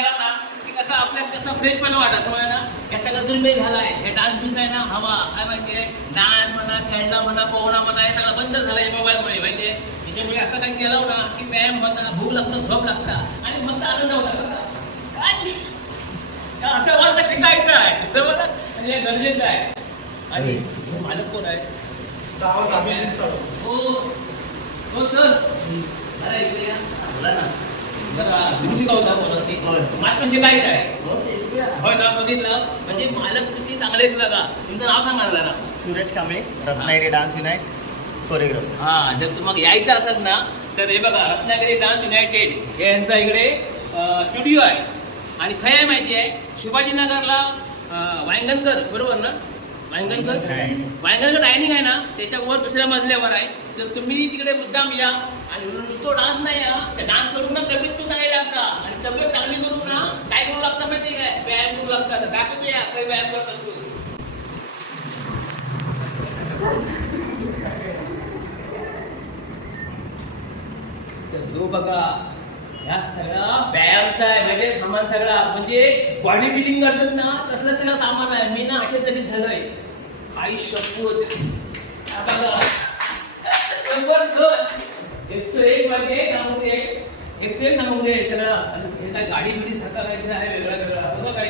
केला ना की कसं आपल्याला कसं फ्रेश पण वाटत. मला ना या सगळं दुर्मिळ झालाय? हे डान्स बिन्स आहे ना हवा काय माहितीये डान्स म्हणा खेळणं म्हणा पोहणं म्हणा हे सगळं बंद झालंय मोबाईलमुळे माहितीये त्याच्यामुळे असं काही केलं ना की व्यायाम होताना भूक लागतं झोप लागतं आणि मस्त आनंद होता. काय? असं मला शिकायचं आहे? तर मला आणि हे गरजेचं आहे. आणि मालक कोण आहे? हो. हो सर. अरे इकडे या. बोला ना. मात आहे हो. होय ना बघितलं? म्हणजे मालक किती चांगले आहेत तुमचं नाव सांगा ना जरा. Suraj Kamble Ratnagiri dance unite choreographer हा जर तुम्हाला यायचं असेल ना तर हे बघा रत्नागिरी डान्स युनायटेड हे यांचा इकडे स्टुडिओ आहे. आणि खय आहे माहिती आहे शिवाजीनगरला अं, वांगणकर बरोबर ना? वांगणकर वांगणकर डायनिंग आहे ना त्याच्यावर दुसऱ्या मजल्यावर आहे. जर तुम्ही तिकडे मुद्दाम या आणि नुसतो डान्स नाही या तर डान्स करून ना तब्येत पण चांगली लागता आणि तब्येत चांगली करून ना काय करू लागतं माहिती काय व्यायाम करू लागतात दाखवतो या काही व्यायाम करतात. तर जो बघा ह्या सगळा व्यायामचा आहे म्हणजे सामान सगळा. म्हणजे बॉडी बिल्डिंग करतात ना तसलं सगळं सामान आहे. ना आश्चर्यचकित झालोय. आई शपथ. हा बघा. जबरदस्त एकशे एक म्हणजे सांगू दे एकशे एक सांगू दे सगळं हे काय गाडी बिडी सारखा काहीतरी आहे वेगळा वेगळा. बघा काय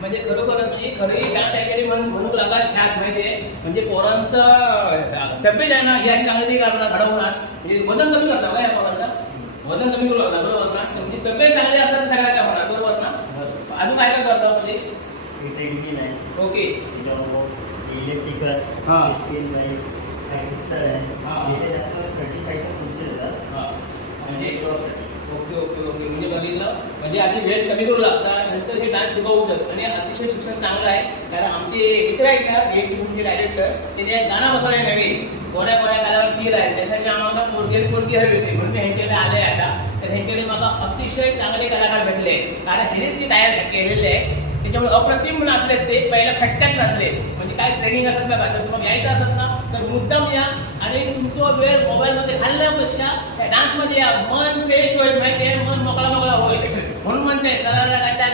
म्हणजे खरोखरच म्हणजे खरंही ह्या ठिकाणी म्हणून म्हणू लागा ह्याच माहितीये. म्हणजे पोरांचं तब्येत आहे ना ह्या चांगली ते आपल्याला घडवणार. म्हणजे वजन कमी करता का या पोरांचा. वजन कमी करू लागता बरोबर ना? तर म्हणजे तब्येत चांगली असेल तर सगळ्या काय होणार बरोबर ना? अजून काय काय करता म्हणजे? ट्रेडमिल आहे ओके त्याच्यावर इलेक्ट्रिकल हा. स्किल आहे ट्रॅक्टर हा. आहे इथे जास्त थर्टी फायच्या पुढचे येतात हा. म्हणजे क्रॉससाठी. ओके ओके ओके म्हणजे बघितलं म्हणजे आधी वेळ कमी करू लागतात नंतर हे डान्स शिकवतात आणि अतिशय शिक्षण चांगलं आहे कारण आमचे मित्र आहेत ना एक टीमचे डायरेक्टर त्याने एक गाणं बसवलं आहे नवीन कोण्या कोण्या कालावर केल आहे त्यासाठी आम्हाला पोरगे पोरगी हवी होती म्हणून ह्यांच्याकडे आले आता तर ह्यांच्याकडे मला अतिशय चांगले कलाकार भेटले कारण ह्याने ती तयार केलेले आहे त्याच्यामुळे अप्रतिम नाचले ते पहिल्या खट्ट्यात नाचले म्हणजे काय ट्रेनिंग असत ना तुम्हाला घ्यायचं असत ना तर मुद्दाम या. आणि तुमचा वेळ मोबाईलमध्ये घालण्यापेक्षा डान्समध्ये या. मन फ्रेश होईल माहिती आहे? मन मोकळा मोकळा होईल. म्हणून म्हणते सरांना काय